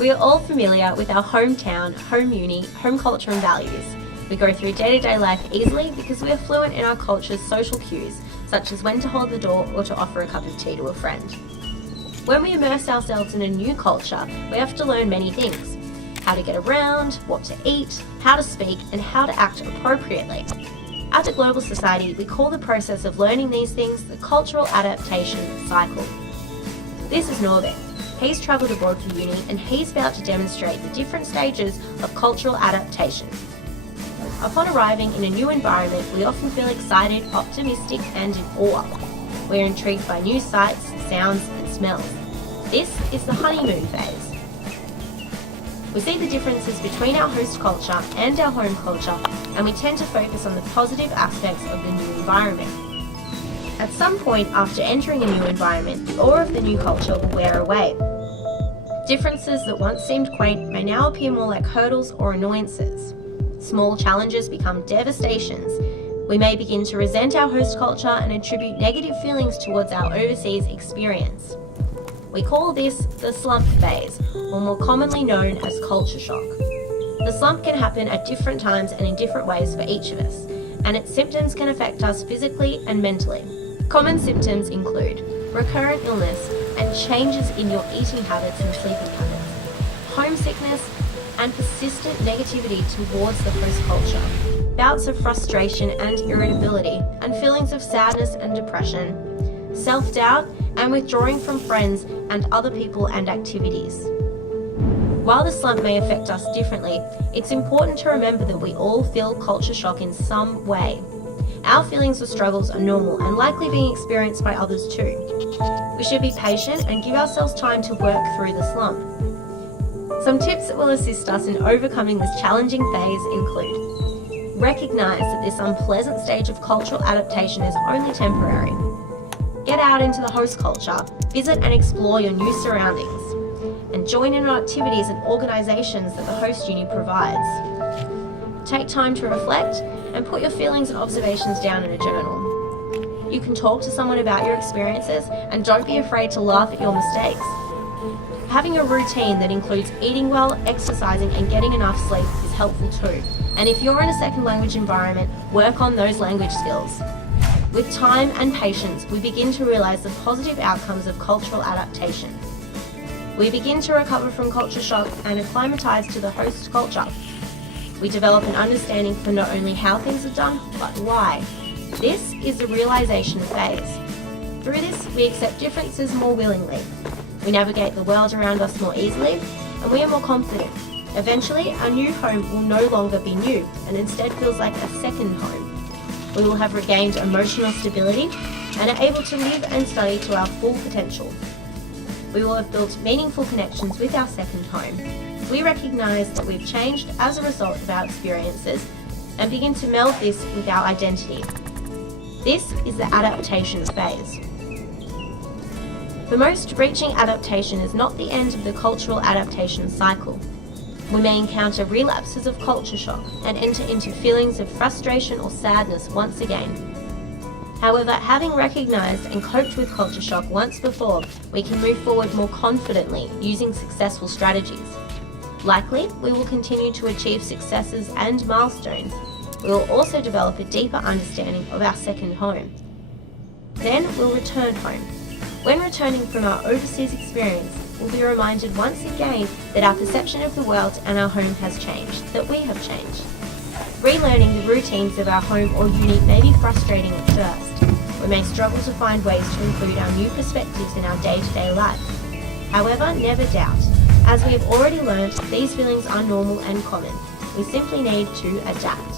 We are all familiar with our hometown, home uni, home culture and values. We go through day-to-day life easily because we are fluent in our culture's social cues, such as when to hold the door or to offer a cup of tea to a friend. When we immerse ourselves in a new culture, we have to learn many things. How to get around, what to eat, how to speak, and how to act appropriately. As a global society, we call the process of learning these things the cultural adaptation cycle. This is Norbert. He's travelled abroad for uni and he's about to demonstrate the different stages of cultural adaptation. Upon arriving in a new environment, we often feel excited, optimistic and in awe. We're intrigued by new sights, sounds and smells. This is the honeymoon phase. We see the differences between our host culture and our home culture, and we tend to focus on the positive aspects of the new environment. At some point after entering a new environment, the awe of the new culture will wear away. Differences that once seemed quaint may now appear more like hurdles or annoyances. Small challenges become devastations. We may begin to resent our host culture and attribute negative feelings towards our overseas experience. We call this the slump phase, or more commonly known as culture shock. The slump can happen at different times and in different ways for each of us, and its symptoms can affect us physically and mentally. Common symptoms include recurrent illness and changes in your eating habits and sleeping habits, homesickness, and persistent negativity towards the host culture, bouts of frustration and irritability, and feelings of sadness and depression, self-doubt, and withdrawing from friends and other people and activities. While the slump may affect us differently, it's important to remember that we all feel culture shock in some way. Our feelings or struggles are normal and likely being experienced by others too. We should be patient and give ourselves time to work through the slump. Some tips that will assist us in overcoming this challenging phase include: recognize that this unpleasant stage of cultural adaptation is only temporary. Get out into the host culture, visit and explore your new surroundings, and join in on activities and organisations that the host uni provides. Take time to reflect and put your feelings and observations down in a journal. You can talk to someone about your experiences and don't be afraid to laugh at your mistakes. Having a routine that includes eating well, exercising and getting enough sleep is helpful too. And if you're in a second language environment, work on those language skills. With time and patience, we begin to realise the positive outcomes of cultural adaptation. We begin to recover from culture shock and acclimatise to the host culture. We develop an understanding for not only how things are done, but why. This is the realisation phase. Through this, we accept differences more willingly. We navigate the world around us more easily, and we are more confident. Eventually, our new home will no longer be new, and instead feels like a second home. We will have regained emotional stability and are able to live and study to our full potential. We will have built meaningful connections with our second home. We recognise that we've changed as a result of our experiences and begin to meld this with our identity. This is the adaptation phase. For most, reaching adaptation is not the end of the cultural adaptation cycle. We may encounter relapses of culture shock and enter into feelings of frustration or sadness once again. However, having recognised and coped with culture shock once before, we can move forward more confidently using successful strategies. Likely, we will continue to achieve successes and milestones. We will also develop a deeper understanding of our second home. Then we'll return home. When returning from our overseas experience, we'll be reminded once again that our perception of the world and our home has changed, that we have changed. Relearning the routines of our home or uni may be frustrating at first. We may struggle to find ways to include our new perspectives in our day-to-day life. However, never doubt. As we have already learned, these feelings are normal and common. We simply need to adapt.